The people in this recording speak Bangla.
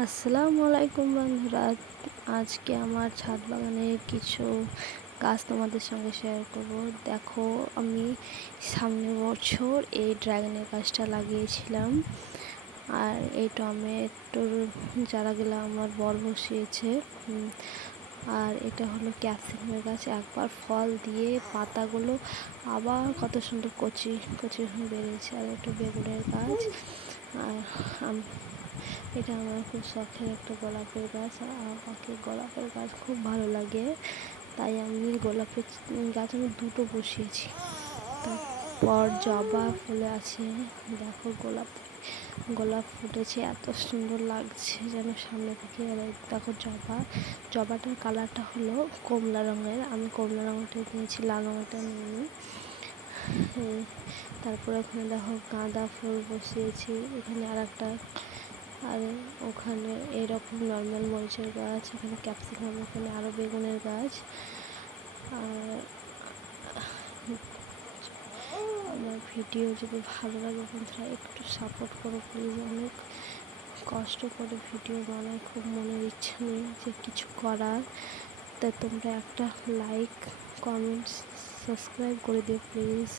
আসসালামু আলাইকুম বন্ধুরা। আজকে আমার ছাদ বাগানের কিছু গাছ তোমাদের সঙ্গে শেয়ার করব। দেখো, আমি সামনের বছর এই ড্রাগনের গাছটা লাগিয়েছিলাম, আর এই টমেটোর চারাগুলো আমার বর বসিয়েছে। আর এটা হলো ক্যাপসিকামের গাছ, একবার ফল দিয়ে পাতাগুলো আবার কত সুন্দর কচি কচি হয়ে বেরিয়েছে। আর এটা বেগুনের গাছ। আর এটা আমার খুব শখের একটা গোলাপের গাছ। আর আমাকে গোলাপের গাছ খুব ভালো লাগে, তাই আমি গোলাপের গাছ আমি দুটো বসিয়েছি। তারপর জবা ফুলে আছে, দেখো গোলাপ ফুটেছে, এত সুন্দর লাগছে যেন সামনে থেকে। আর দেখো জবাটার কালারটা হলো কমলা রঙের, আমি কমলা রঙটা নিয়েছি, লাল রঙটা নিইনি। তারপরে ওখানে দেখো গাঁদা ফুল বসিয়েছি, এখানে আর একটা, আর ওখানে এরকম নর্মাল মরিচের গাছ, এখানে ক্যাপসিকাম, এখানে আরও বেগুনের গাছ। আর আমার ভিডিও যদি ভালো লাগে বন্ধুরা একটু সাপোর্ট করো প্লিজ। অনেক কষ্ট করে ভিডিও বানাই, খুব মনের ইচ্ছা নেই যে কিছু করার, তাই তোমরা একটা লাইক, কমেন্টস, সাবস্ক্রাইব করে দিও প্লিজ।